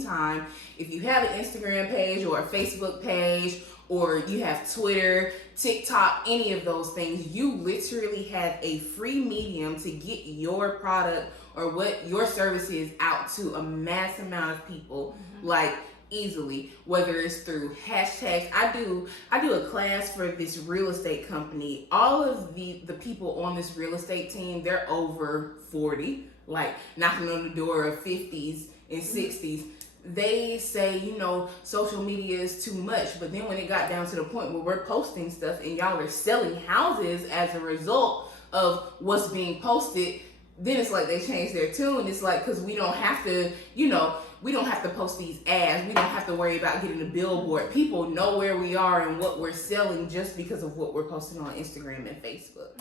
Time, if you have an Instagram page or a Facebook page, or you have Twitter, TikTok, any of those things, you literally have a free medium to get your product or what your service is out to a mass amount of people, like easily, whether it's through hashtags. I do a class for this real estate company. All of the people on this real estate team, they're over 40, like knocking on the door of 50s and 60s. They say, social media is too much. But then when it got down to the point where we're posting stuff and y'all are selling houses as a result of what's being posted, then it's like they changed their tune. It's like, because we don't have to, we don't have to post these ads. We don't have to worry about getting a billboard. People know where we are and what we're selling just because of what we're posting on Instagram and Facebook.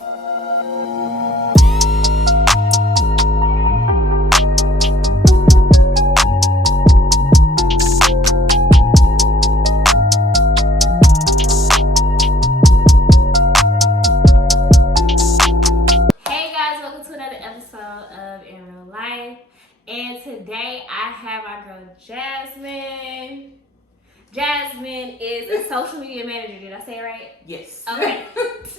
And today I have our girl Jasmine. Jasmine is a social media manager. Did I say it right? Yes. Okay.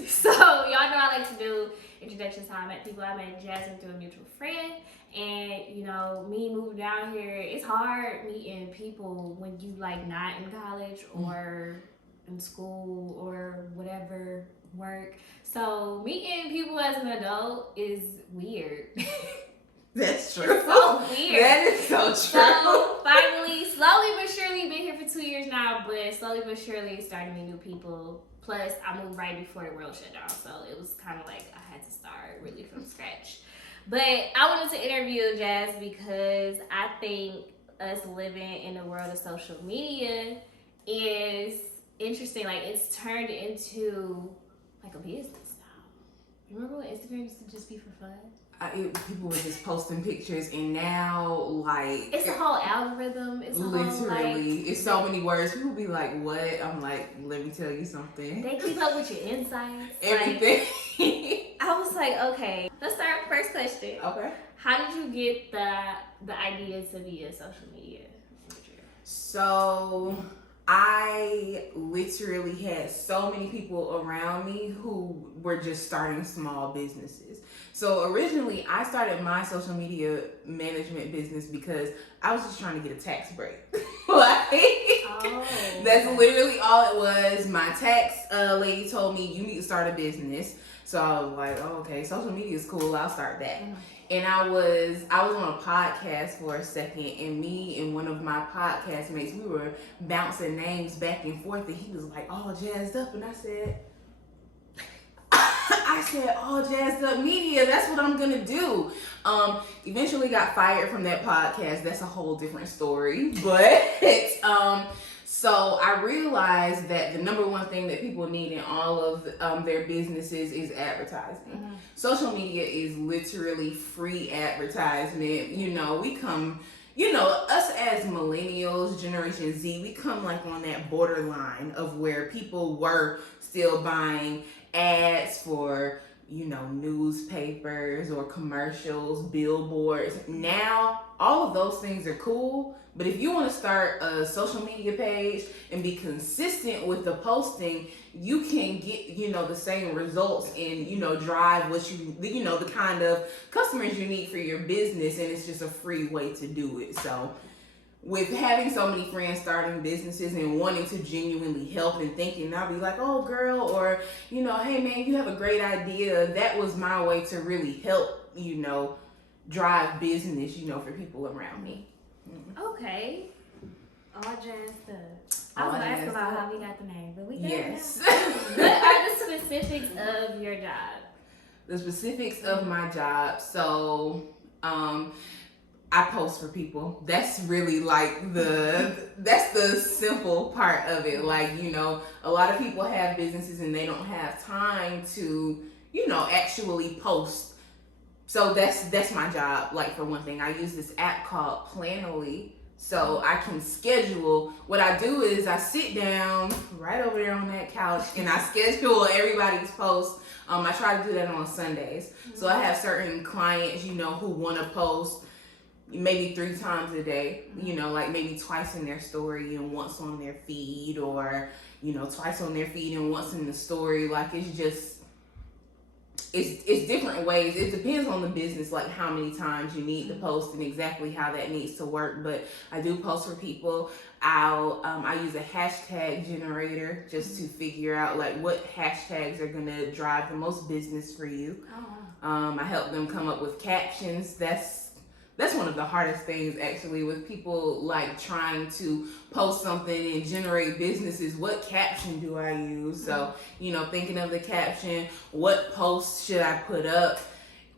So y'all know I like to do introductions how I met people. I met Jasmine through a mutual friend. And me moving down here, it's hard meeting people when you not in college or in school or whatever, work. So meeting people as an adult is weird. That's true. It's so weird. That is so true. So finally, slowly but surely, been here for 2 years now, but slowly but surely starting to meet new people. Plus, I moved right before the world shut down, so it was kind of like I had to start really from scratch. But I wanted to interview Jazz because I think us living in the world of social media is interesting. Like, it's turned into like a business now. Remember when Instagram used to just be for fun? People were just posting pictures, and now it's a whole algorithm. It's a literally it's so many words. People be like, "What?" I'm like, "Let me tell you something." They keep up with your insights, everything. I was like, okay, let's start. First question. Okay. How did you get the idea to be a social media manager? So I literally had so many people around me who were just starting small businesses. So originally I started my social media management business because I was just trying to get a tax break. That's literally all it was. My tax lady told me, you need to start a business. So I was like, oh, okay, social media is cool. I'll start that. Mm-hmm. And I was on a podcast for a second, and me and one of my podcast mates, we were bouncing names back and forth, and he was like, all jazzed up, and I said, all jazzed up media, that's what I'm gonna do. Eventually got fired from that podcast. That's a whole different story. But so I realized that the number one thing that people need in all of their businesses is advertising. Mm-hmm. Social media is literally free advertisement. We come, us as millennials, Generation Z, we come on that borderline of where people were still buying ads for, newspapers or commercials, billboards. Now, all of those things are cool, but if you want to start a social media page and be consistent with the posting, you can get, the same results and, drive what the kind of customers you need for your business, and it's just a free way to do it. So with having so many friends starting businesses and wanting to genuinely help and thinking, I'll be like, oh girl, or, hey man, you have a great idea. That was my way to really help, drive business, for people around me. Okay. All jazzed up. I was going to ask about how we got the name, but we got it now. What are the specifics of your job? The specifics of my job. So, I post for people. That's really that's the simple part of it. A lot of people have businesses and they don't have time to, actually post. So that's my job. For one thing, I use this app called Planoly. So I can schedule. What I do is I sit down right over there on that couch and I schedule everybody's posts. I try to do that on Sundays. Mm-hmm. So I have certain clients, who want to post maybe 3 times a day, you know, like maybe twice in their story and once on their feed, or, you know, twice on their feed and once in the story. Like, it's just, it's different ways. It depends on the business, like how many times you need to post and exactly how that needs to work. But I do post for people. I use a hashtag generator just to figure out like what hashtags are gonna drive the most business for you. I help them come up with captions. That's one of the hardest things actually with people like trying to post something and generate businesses. What caption do I use? So, you know, thinking of the caption, what post should I put up?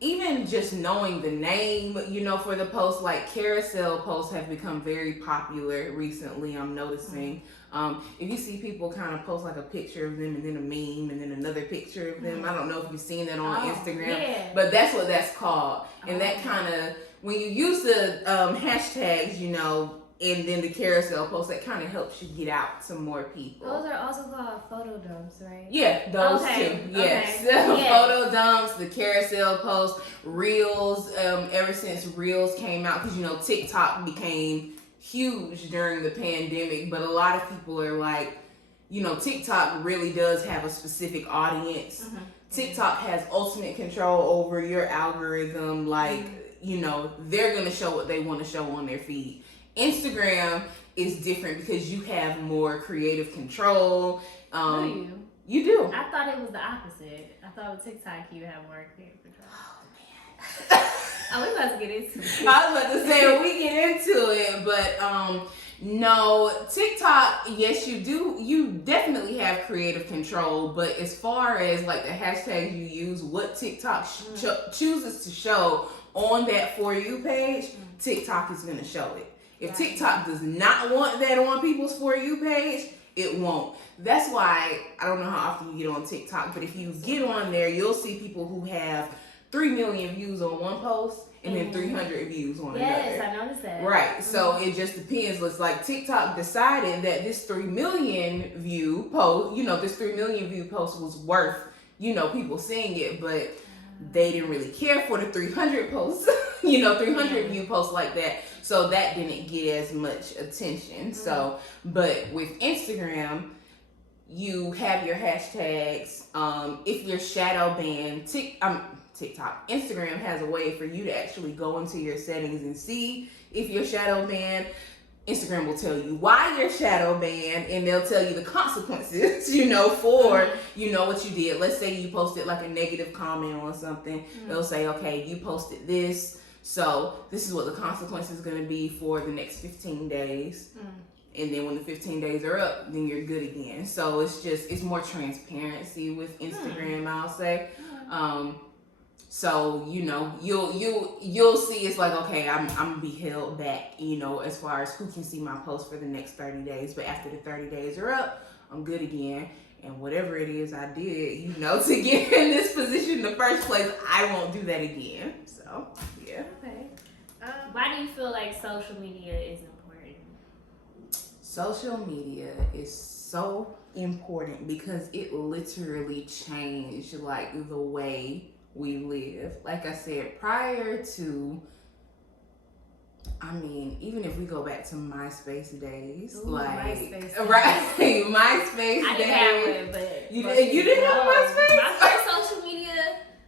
Even just knowing the name, you know, for the post, like carousel posts have become very popular recently, I'm noticing. If you see people kind of post like a picture of them and then a meme and then another picture of them, I don't know if you've seen that on Instagram, but that's what that's called. And that kind of, when you use the hashtags, you know, and then the carousel post, that kind of helps you get out to more people. Those are also called photodumps, right? Yeah, those too. Yes. Photo dumps, the carousel post, reels. Ever since reels came out, because you know TikTok became huge during the pandemic, but a lot of people are like, you know, TikTok really does have a specific audience. TikTok has ultimate control over your algorithm. Like, you know, they're gonna show what they want to show on their feed. Instagram is different because you have more creative control. Do you? You do. I thought it was the opposite. I thought with TikTok you have more creative control. Oh man. We about to get into it. I was about to say when we get into it, but no, TikTok, yes you do. You definitely have creative control, but as far as like the hashtags you use, what TikTok chooses to show on that For You page, TikTok is going to show it. If TikTok does not want that on people's For You page, it won't. That's why, I don't know how often you get on TikTok, but if you get on there, you'll see people who have 3 million views on one post and then 300 views on another. Yes, I noticed that. Right, so it just depends. It's like TikTok decided that this 3 million view post, you know, this 3 million view post was worth, you know, people seeing it, but they didn't really care for the 300 posts, you know, 300 view posts like that. So that didn't get as much attention. So, but with Instagram, you have your hashtags. If you're shadow banned, TikTok, Instagram has a way for you to actually go into your settings and see if you're shadow banned. Instagram will tell you why you're shadow banned, and they'll tell you the consequences, you know, for, you know, what you did. Let's say you posted like a negative comment on something. They'll say, okay, you posted this, so this is what the consequence is going to be for the next 15 days. And then when the 15 days are up, then you're good again. So it's more transparency with Instagram, I'll say. So, you know, you'll see it's like, okay, I'm gonna be held back, you know, as far as who can see my post for the next 30 days. But after the 30 days are up, I'm good again. And whatever it is I did, you know, to get in this position in the first place, I won't do that again. So, yeah. Okay. Why do you feel like social media is important? Social media is so important because it literally changed like the way we live. Like I said, prior to, I mean, even if we go back to MySpace days, MySpace days. I didn't have one, but you didn't have MySpace? My first social media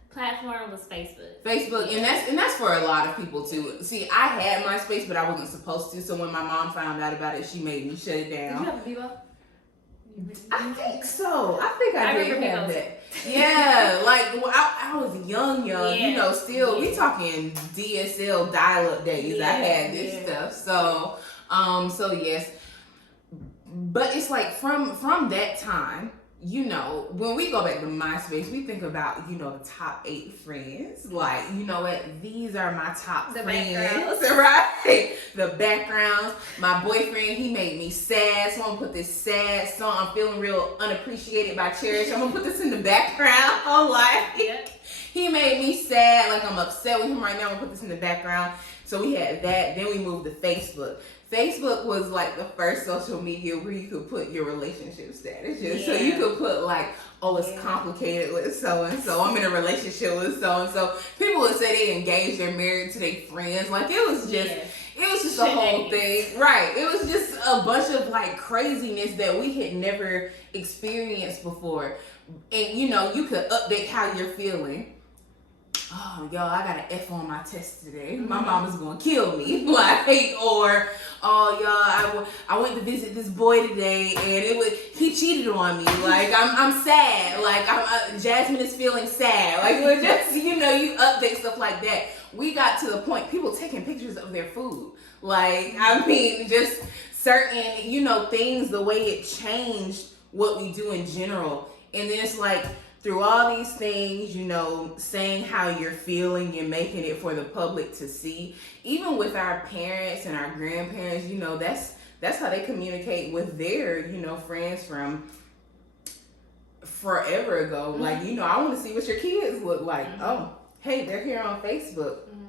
platform was Facebook. And that's for a lot of people too. See, I had MySpace, but I wasn't supposed to. So when my mom found out about it, she made me shut it down. Did you have a Bebo? I think so. I think I did have that. Yeah, like I was young, you know, still we talking DSL dial-up days. I had this stuff. So yes. But it's like from that time, you know, when we go back to MySpace, we think about, you know, the top 8 friends. Like, you know what? These are my top friends. Right? The backgrounds. My boyfriend, he made me sad. So I'm going to put this sad song. I'm feeling real unappreciated by Cherish. I'm going to put this in the background. Like, he made me sad. Like, I'm upset with him right now. I'm going to put this in the background. So we had that. Then we moved to Facebook. Facebook was like the first social media where you could put your relationship status. So you could put like, oh, it's complicated with so and so. I'm in a relationship with so and so. People would say they engaged, they're married to their friends. Like it was just a whole thing. Right. It was just a bunch of like craziness that we had never experienced before. And you know, you could update how you're feeling. Oh, y'all, I got an F on my test today. My mama's gonna kill me. Like, or, oh, y'all, I went to visit this boy today, and he cheated on me. Like, I'm sad. Like, Jasmine is feeling sad. Like, we're just, you know, you update stuff like that. We got to the point, people taking pictures of their food. Like, I mean, just certain, you know, things, the way it changed what we do in general. And then it's like, through all these things, you know, saying how you're feeling and making it for the public to see, even with our parents and our grandparents, you know, that's how they communicate with their, you know, friends from forever ago. Mm-hmm. Like, you know, I want to see what your kids look like. Mm-hmm. Oh, hey, they're here on Facebook. Mm-hmm.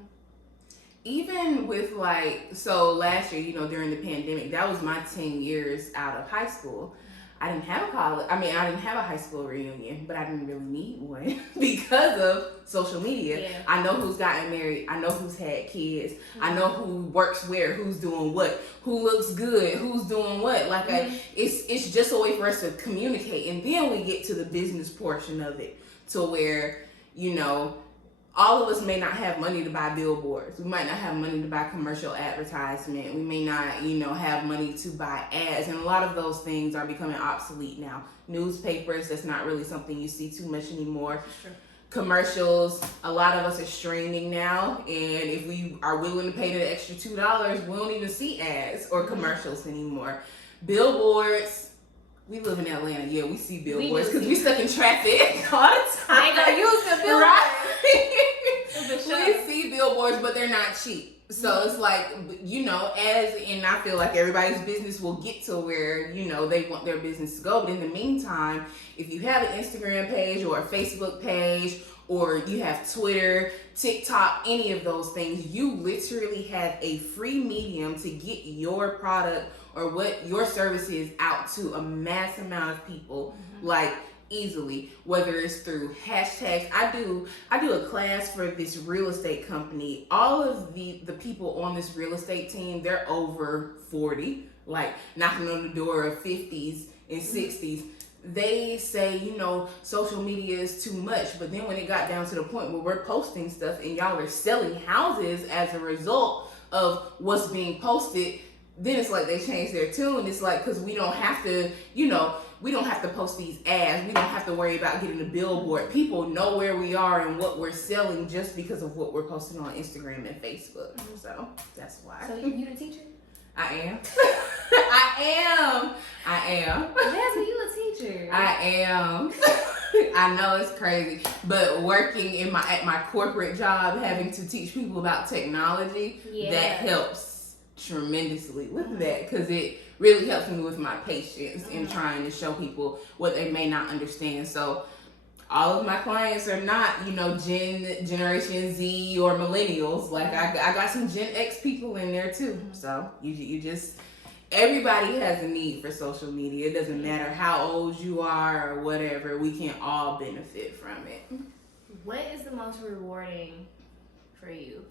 Even with like, so last year, you know, during the pandemic, that was my 10 years out of high school. I didn't have I didn't have a high school reunion, but I didn't really need one because of social media. Yeah. I know who's gotten married. I know who's had kids. Mm-hmm. I know who works where, who's doing what, who looks good, who's doing what. Like, it's just a way for us to communicate. And then we get to the business portion of it to where, you know, all of us may not have money to buy billboards. We might not have money to buy commercial advertisement. We may not, you know, have money to buy ads. And a lot of those things are becoming obsolete now. Newspapers, that's not really something you see too much anymore. Sure. Commercials, a lot of us are streaming now. And if we are willing to pay the extra $2, we don't even see ads or commercials anymore. Billboards, we live in Atlanta. Yeah, we see billboards because we stuck in traffic all the time. They gonna use the billboards. Right? We see billboards, but they're not cheap. So it's like, you know, and I feel like everybody's business will get to where, you know, they want their business to go. But in the meantime, if you have an Instagram page or a Facebook page, or you have Twitter, TikTok, any of those things, you literally have a free medium to get your product or what your service is out to a mass amount of people. Like, easily, whether it's through hashtags. I do a class for this real estate company. All of the people on this real estate team, they're over 40, like knocking on the door of 50s and 60s. They say, you know, social media is too much, but then when it got down to the point where we're posting stuff and y'all are selling houses as a result of what's being posted, then it's like they changed their tune. It's like, because we don't have to, you know, we don't have to post these ads. We don't have to worry about getting a billboard. People know where we are and what we're selling just because of what we're posting on Instagram and Facebook. So that's why. So you the teacher? I am. I am. Jasmine, you a teacher. I am. I know it's crazy, but working at my corporate job, having to teach people about technology, that helps tremendously with that, because it really helps me with my patience in trying to show people what they may not understand. So all of my clients are not, you know, Generation Z or millennials. Like I got some Gen X people in there too. So you just, everybody has a need for social media. It doesn't matter how old you are or whatever. We can all benefit from it. What is the most rewarding for you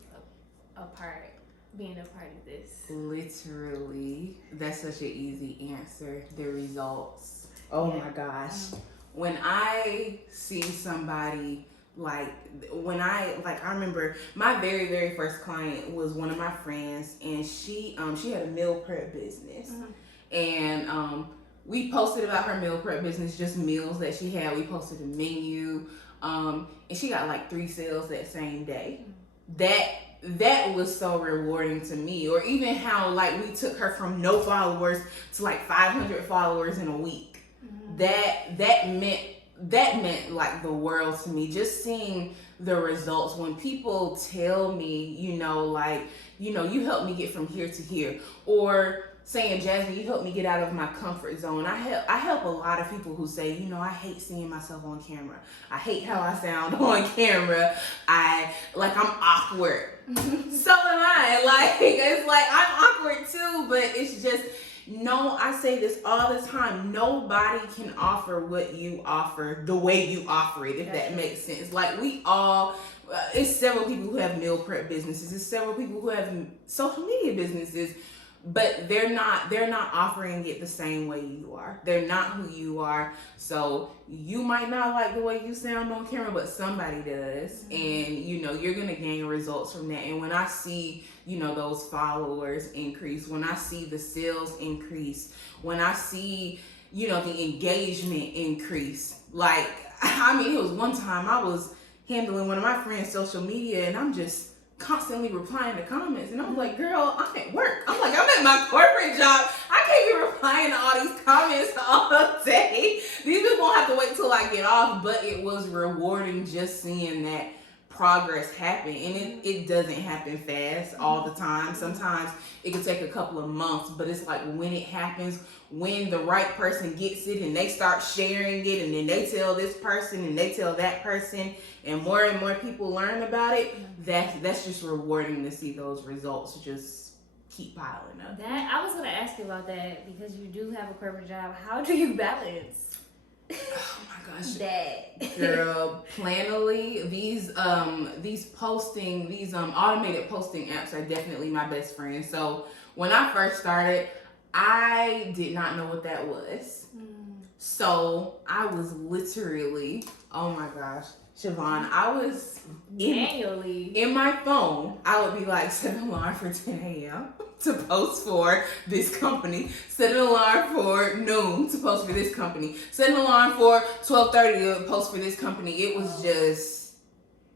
being a part of this? Literally, that's such an easy answer. The results. Oh my gosh. When I see somebody, I remember my very, very first client was one of my friends, and she had a meal prep business. And we posted about her meal prep business, just meals that she had. We posted a menu, and she got like 3 sales that same day. That was so rewarding to me. Or even how like we took her from no followers to like 500 followers in a week. That meant like the world to me. Just seeing the results when people tell me, you know, like, you know, you helped me get from here to here, or saying, Jasmine, you helped me get out of my comfort zone. I help a lot of people who say, I hate seeing myself on camera. I hate how I sound on camera. I'm awkward. So am I. It's like I'm awkward too, but it's just, no, I say this all the time. Nobody can offer what you offer the way you offer it, if that makes sense. Like, we all, it's several people who have meal prep businesses. It's several people who have social media businesses, but they're not offering it the same way you are. They're not who you are. So you might not like the way you sound on camera, but somebody does. And, you're going to gain results from that. And when I see, those followers increase, when I see the sales increase, when I see, the engagement increase, it was one time I was handling one of my friends' social media, and I'm just constantly replying to comments, and I'm like, girl, I'm at work. I'm at my corporate job. I can't be replying to all these comments all day. These people won't have to wait till I get off, but it was rewarding just seeing that progress happen. And it doesn't happen fast all the time. Sometimes it can take a couple of months, but it's like when it happens, when the right person gets it and they start sharing it, and then they tell this person and they tell that person, and more people learn about it, that's just rewarding to see those results just keep piling up. I was gonna ask you about that, because you do have a corporate job. How do you balance? Oh my gosh, that girl, Planoly, these automated posting apps are definitely my best friend. So when I first started, I did not know what that was. So I was literally, oh my gosh, Siobhan, I was manually in my phone. I would be like, set an alarm for 10 a.m. to post for this company. Set an alarm for noon to post for this company. Set an alarm for 12:30 to post for this company. It was just,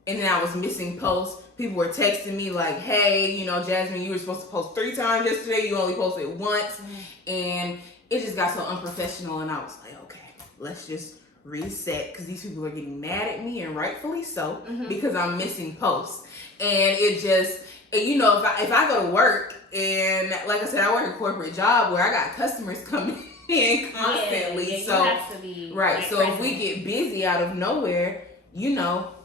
and then I was missing posts. People were texting me like, hey, Jasmine, you were supposed to post 3 times yesterday. You only posted once. And it just got so unprofessional. And I was like, okay, let's just reset, because these people are getting mad at me, and rightfully so, because I'm missing posts. And it just, if I go to work, and like I said, I work a corporate job where I got customers coming in constantly. So you have to be right. So present. If we get busy out of nowhere,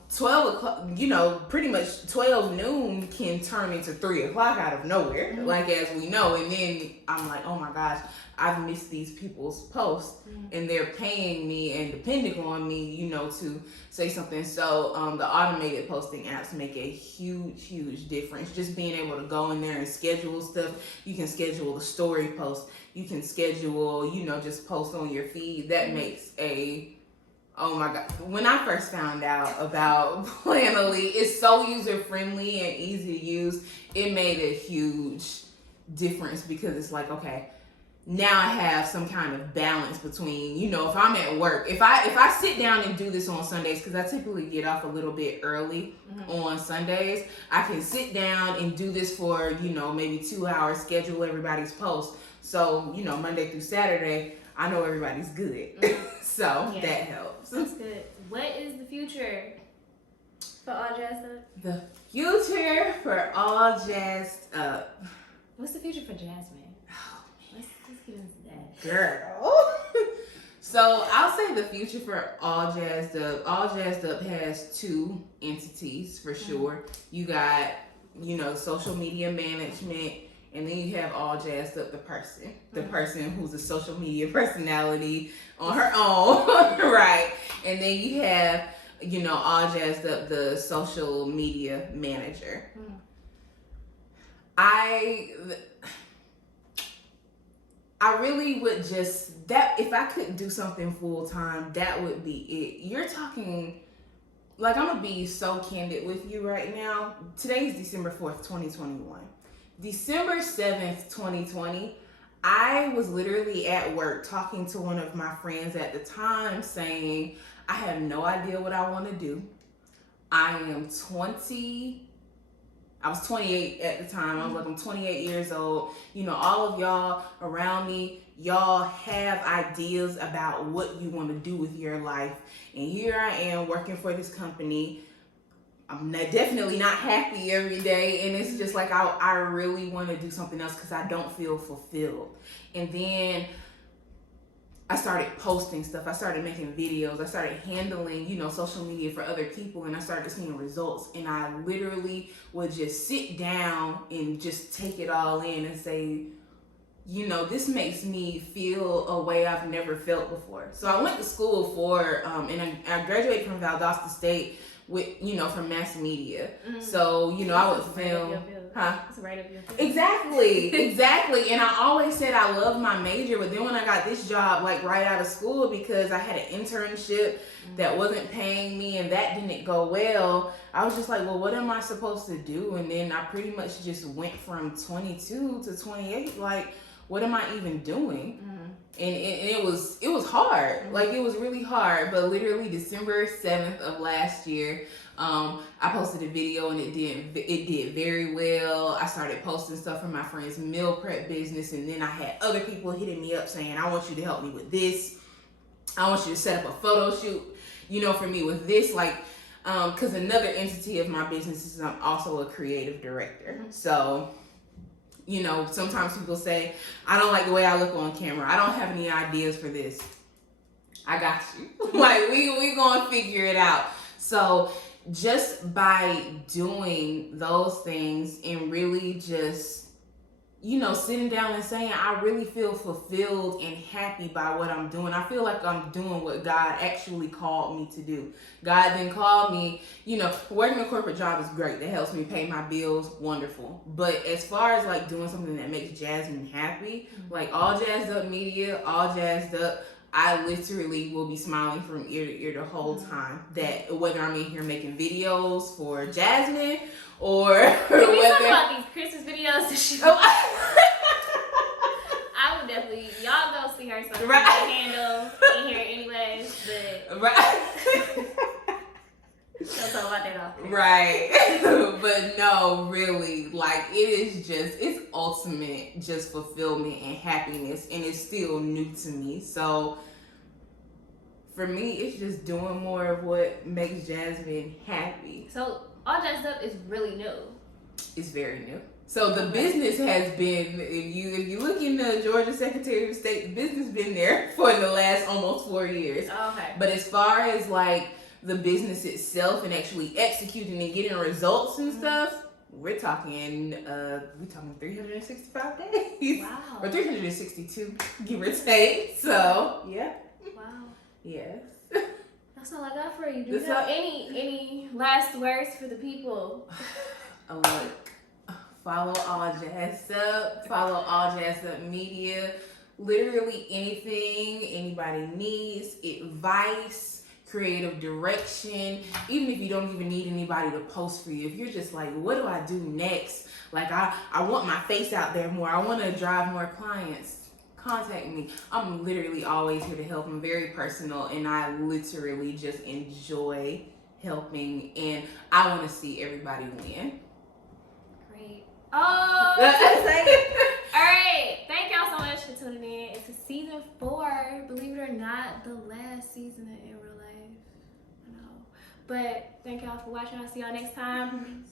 12 o'clock, pretty much 12 noon can turn into 3 o'clock out of nowhere, as we know. And then I'm like, oh my gosh, I've missed these people's posts, and they're paying me and depending on me, to say something. So the automated posting apps make a huge difference. Just being able to go in there and schedule stuff. You can schedule the story post. You can schedule, just post on your feed. That makes oh my God. When I first found out about Planoly, it's so user-friendly and easy to use. It made a huge difference, because it's like, okay, now I have some kind of balance between, if I'm at work, if I sit down and do this on Sundays, because I typically get off a little bit early on Sundays, I can sit down and do this for, maybe 2 hours, schedule everybody's post. So, Monday through Saturday, I know everybody's good. So that helps. That's good. What is the future for All Jazzed Up? The future for All Jazzed Up. What's the future for Jasmine? Let's get into that. Girl. So I'll say the future for All Jazzed Up. All Jazzed Up has 2 entities for sure. You got, social media management, and then you have All Jazzed Up, the person who's a social media personality on her own, right? And then you have, All Jazzed Up, the social media manager. I really would just, that if I couldn't do something full time, that would be it. You're talking, I'm gonna be so candid with you right now. Today is December 4th, 2021. December 7th, 2020, I was literally at work talking to one of my friends at the time saying, I have no idea what I want to do. I was 28 at the time. I was I'm 28 years old. All of y'all around me, y'all have ideas about what you want to do with your life. And here I am working for this company, definitely not happy every day, and it's just like I really want to do something else because I don't feel fulfilled. And then I started posting stuff. I started making videos. I started handling, social media for other people, and I started seeing results. And I literally would just sit down and just take it all in and say, this makes me feel a way I've never felt before. So I went to school and I graduated from Valdosta State with, from mass media. Mm-hmm. So, I would film. Huh? It's right up your field. Exactly. And I always said I loved my major, but then when I got this job, like right out of school, because I had an internship that wasn't paying me and that didn't go well, I was just like, well, what am I supposed to do? And then I pretty much just went from 22 to 28, like, what am I even doing? Mm-hmm. And it was hard. Mm-hmm. Like, it was really hard. But literally December 7th of last year, I posted a video and it did very well. I started posting stuff from my friend's meal prep business, and then I had other people hitting me up saying, I want you to help me with this. I want you to set up a photo shoot, for me with this, like, because another entity of my business is I'm also a creative director. Mm-hmm. So, sometimes people say, I don't like the way I look on camera. I don't have any ideas for this. I got you. Like, we gonna figure it out. So just by doing those things and really just, sitting down and saying, I really feel fulfilled and happy by what I'm doing. I feel like I'm doing what God actually called me to do. God then called me, working a corporate job is great. That helps me pay my bills, wonderful. But as far as like doing something that makes Jasmine happy, like All Jazzed Up Media, All Jazzed Up, I literally will be smiling from ear to ear the whole time. That whether I'm in here making videos for Jasmine or Can we talk about these Christmas videos that she I would definitely, y'all go see her something right. Handle in here anyways, but right. Don't talk about that often. Right. But no, really, like it's ultimate just fulfillment and happiness, and it's still new to me. So for me, it's just doing more of what makes Jasmine happy. So All Jazzed Up is really new. It's very new. So the business has been, if you look in the Georgia Secretary of State, the business been there for the last almost 4 years. Oh, okay. But as far as like the business itself and actually executing and getting results and stuff, we're talking 365 days. Wow. Or 362, give or take. So yeah. Wow. Yes. That's all I got for you. Do you have any last words for the people? Look, follow All Jazzed Up. Follow All Jazzed Up Media. Literally anything anybody needs, advice, creative direction, even if you don't even need anybody to post for you. If you're just like, what do I do next? Like, I want my face out there more. I want to drive more clients. Contact me. I'm literally always here to help. I'm very personal, and I literally just enjoy helping, and I want to see everybody win. Great. Oh, that's exciting. All right. Thank y'all so much for tuning in. It's season 4. Believe it or not, the last season of In Real Life. I know. But thank y'all for watching. I'll see y'all next time.